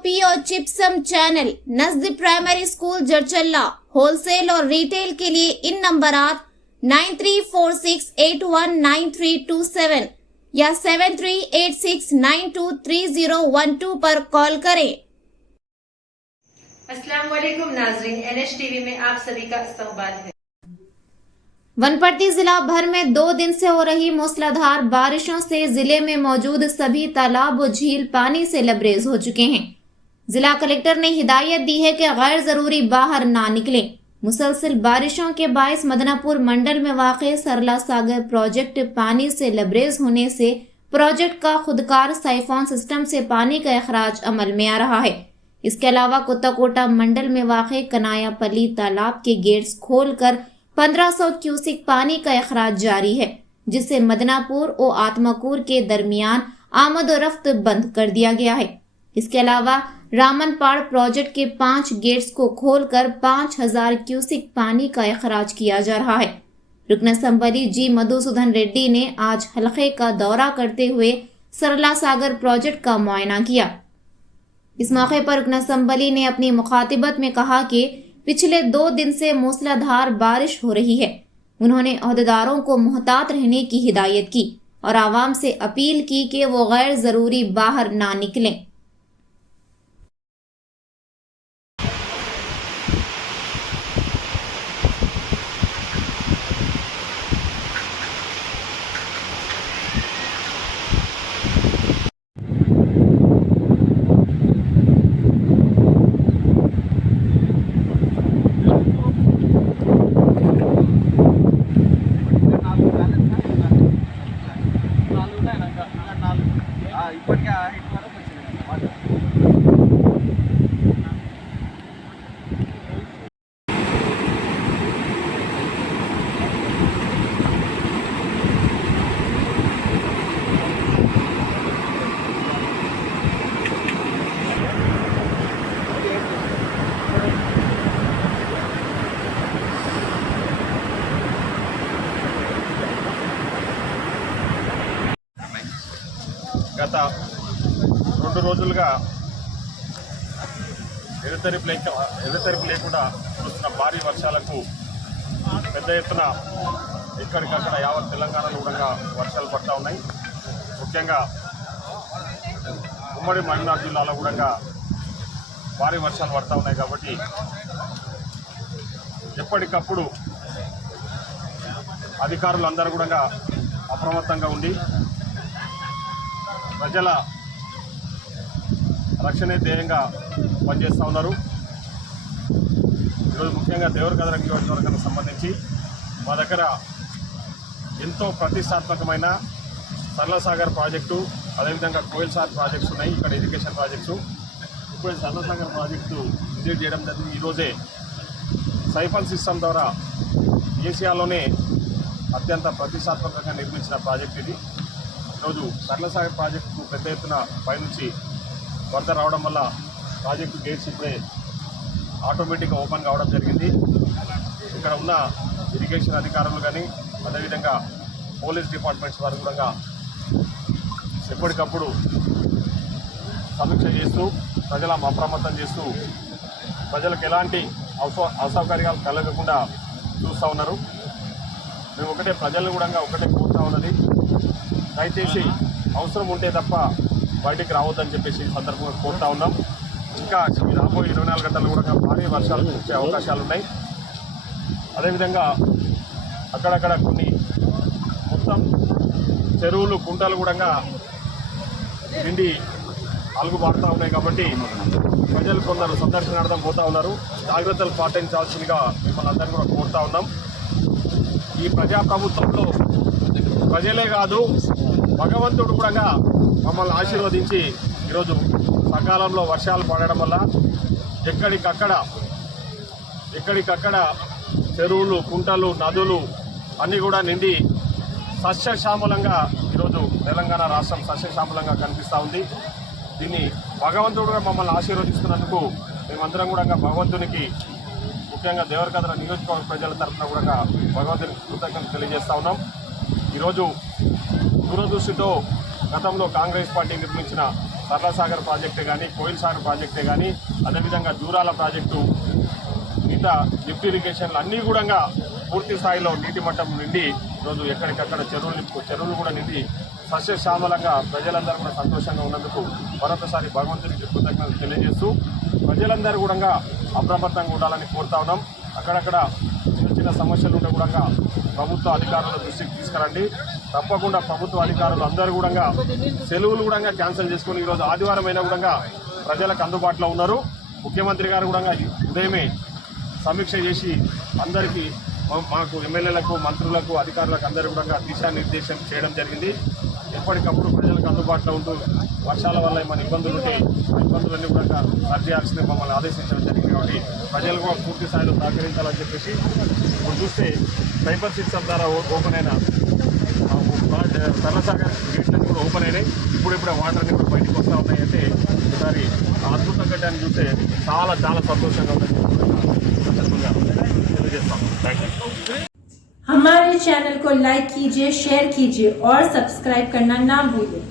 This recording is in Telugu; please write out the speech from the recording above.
पीओपी और जिप्सम चैनल नजदीक प्राइमरी स्कूल जरचल्ला होलसेल और रिटेल के लिए इन नंबरात 9346819327 या 7386923012 पर कॉल करें। अस्सलाम वालेकुम नाज़रीन, NH टीवी में आप सभी का इस्तकबाल है। वनपर्ती जिला भर में 2 दिन से हो रही मूसलाधार बारिशों से जिले में मौजूद सभी तालाब और झील पानी से लबरेज हो चुके हैं। जिला कलेक्टर ने हिदायत दी है कि गैर जरूरी बाहर ना निकलें। मुसलसल बारिशों के बायस मदनापुर मंडल में वाक़े सरला सागर प्रोजेक्ट पानी से लबरेज होने से प्रोजेक्ट का खुदकार साइफोन सिस्टम से पानी का अखराज अमल में आ रहा है। इसके अलावा कुत्ताकोटा मंडल में वाक़े कनायापल्ली तालाब के गेट्स खोलकर 1500 क्यूसिक पानी का अखराज जारी है, जिससे मदनापुर और आत्माकूर के दरमियान आमद और रफ्त बंद कर दिया गया है। इसके अलावा रामनपाड़ प्रोजेक्ट के 5 गेट्स को खोलकर 5000 क्यूसिक पानी का अखराज किया जा रहा है। रुकन असम्बली जी मधुसूदन रेड्डी ने आज हलके का दौरा करते हुए सरला सागर प्रोजेक्ट का मुआयना किया। इस मौके पर रुकन असम्बली ने अपनी मुखातिबत में कहा कि पिछले 2 दिन से मूसलाधार बारिश हो रही है। उन्होंने अहदेदारों को मुहतात रहने की हिदायत की और आवाम से अपील की कि वो गैर जरूरी बाहर ना निकलें। గత 2 రోజులుగా ఎడతెరిపి లేకుండా కురుస్తున్న భారీ వర్షాలకు పెద్ద ఎత్తున ఎక్కడికక్కడ యావత్ తెలంగాణలో కూడా వర్షాలు పడతా ఉన్నాయి. ముఖ్యంగా ఉమ్మడి మహబూబ్నగర్ జిల్లాలో కూడా భారీ వర్షాలు పడతా ఉన్నాయి. కాబట్టి ఎప్పటికప్పుడు అధికారులందరూ కూడా అప్రమత్తంగా ఉండి ప్రజల రక్షణే ధ్యేయంగా పనిచేస్తూ ఉన్నారు. ఈరోజు ముఖ్యంగా దేవరకద్ర నియోజకవర్గానికి సంబంధించి మా దగ్గర ఎంతో ప్రతిష్టాత్మకమైన సరళసాగర్ ప్రాజెక్టు, అదేవిధంగా కోయిల్ సార్ ప్రాజెక్ట్స్ ఉన్నాయి. ఇక్కడ ఇరిగేషన్ ప్రాజెక్ట్స్. ఇప్పుడు సరళసాగర్ ప్రాజెక్టు విజిట్ చేయడం జరిగింది. ఈరోజే సైఫన్ సిస్టమ్ ద్వారా ఏషియాలోనే అత్యంత ప్రతిష్టాత్మకంగా నిర్మించిన ప్రాజెక్ట్ ఇది. ఈరోజు సరళసాగర్ ప్రాజెక్టుకు పెద్ద ఎత్తున పైనుంచి వరద రావడం వల్ల ప్రాజెక్టు గేట్స్ ఇప్పుడే ఆటోమేటిక్గా ఓపెన్ కావడం జరిగింది. ఇక్కడ ఉన్న ఇరిగేషన్ అధికారులు కానీ అదేవిధంగా పోలీస్ డిపార్ట్మెంట్స్ వారు కూడా ఎప్పటికప్పుడు సమీక్ష చేస్తూ ప్రజలను అప్రమత్తం చేస్తూ ప్రజలకు ఎలాంటి అసౌకర్యాలు కలగకుండా చూస్తూ ఉన్నారు. మేము ప్రజలను కూడా ఒకటే కోరుతా ఉన్నది, దయచేసి అవసరం ఉంటే తప్ప బయటికి రావద్దని చెప్పేసి సందర్భంగా కోరుతా ఉన్నాం. ఇంకా రాబోయే 24 గంటలు కూడా భారీ వర్షాలు కురిసే అవకాశాలు ఉన్నాయి. అదేవిధంగా అక్కడక్కడ కొన్ని మొత్తం చెరువులు కుంటలు కూడా నిండి అలుగుబారుతూ ఉన్నాయి. కాబట్టి ప్రజలు కొందరు సందర్శనార్థం పోతూ ఉన్నారు. జాగ్రత్తలు పాటించాల్సిందిగా మిమ్మల్ని అందరినీ కూడా కోరుతా ఉన్నాం. ఈ ప్రజాప్రభుత్వంలో ప్రజలే కాదు భగవంతుడు కూడా మమ్మల్ని ఆశీర్వదించి ఈరోజు సకాలంలో వర్షాలు పడడం వల్ల ఎక్కడికక్కడ చెరువులు, కుంటలు, నదులు అన్నీ కూడా నిండి సస్యశ్యామలంగా ఈరోజు తెలంగాణ రాష్ట్రం సస్యశ్యామలంగా కనిపిస్తూ ఉంది. దీన్ని భగవంతుడుగా మమ్మల్ని ఆశీర్వదిస్తున్నందుకు మేమందరం కూడా భగవంతునికి, ముఖ్యంగా దేవరకద్ర నియోజకవర్గ ప్రజల తరఫున కూడా భగవంతునికి కృతజ్ఞతలు తెలియజేస్తూ ఉన్నాం. ఈరోజు దూరదృష్టితో గతంలో కాంగ్రెస్ పార్టీ నిర్మించిన సరళసాగర్ ప్రాజెక్టే కానీ కోయిల్ సాగర్ ప్రాజెక్టే కానీ అదేవిధంగా దూరాల ప్రాజెక్టు మిగతా లిఫ్ట్ ఇరిగేషన్లు అన్నీ కూడా పూర్తి స్థాయిలో నీటి మట్టం నిండి ఈరోజు ఎక్కడికక్కడ చెరువులు కూడా నిండి సస్యశ్యామలంగా ప్రజలందరూ కూడా సంతోషంగా ఉన్నందుకు మరొకసారి భగవంతునికి కృతజ్ఞతలు తెలియజేస్తూ ప్రజలందరూ కూడా అప్రమత్తంగా ఉండాలని కోరుతా ఉన్నాం. అక్కడక్కడ చిన్న చిన్న సమస్యలు ఉంటే కూడా ప్రభుత్వ అధికారుల దృష్టికి తీసుకురండి. తప్పకుండా ప్రభుత్వ అధికారులు అందరూ కూడా సెలవులు కూడా క్యాన్సిల్ చేసుకుని ఈరోజు ఆదివారం అయినా కూడా ప్రజలకు అందుబాటులో ఉన్నారు. ముఖ్యమంత్రి గారు కూడా ఉదయమే సమీక్ష చేసి అందరికీ మాకు ఎమ్మెల్యేలకు మంత్రులకు అధికారులకు అందరూ కూడా దిశానిర్దేశం చేయడం జరిగింది. ఎప్పటికప్పుడు ప్రజలకు అందుబాటులో ఉంటూ వర్షాల వల్ల ఏమైనా ఇబ్బందులు ఉంటే ఆ ఇబ్బందులన్నీ కూడా సరిచేయాల్సింది మమ్మల్ని ఆదేశించడం జరిగింది. కాబట్టి ప్రజలు కూడా పూర్తి స్థాయిలో సహకరించాలని చెప్పేసి ఇప్పుడు చూస్తే ఫైబర్ సిస్టమ్ ద్వారా ఓపెన్ అయిన సరళసాగర్ గేట్లన్నీ కూడా ఓపెన్ అయినాయి. ఇప్పుడిప్పుడే వాటర్ అన్ని కూడా బయటకు వస్తూ ఉన్నాయి. అంటే ఒకసారి అద్భుతం కట్టాన్ని చూస్తే చాలా చాలా సంతోషంగా ఉందని తెలియజేస్తాం. Thank you. हमारे चैनल को लाइक कीजिए, शेयर कीजिए और सब्सक्राइब करना ना भूलिए।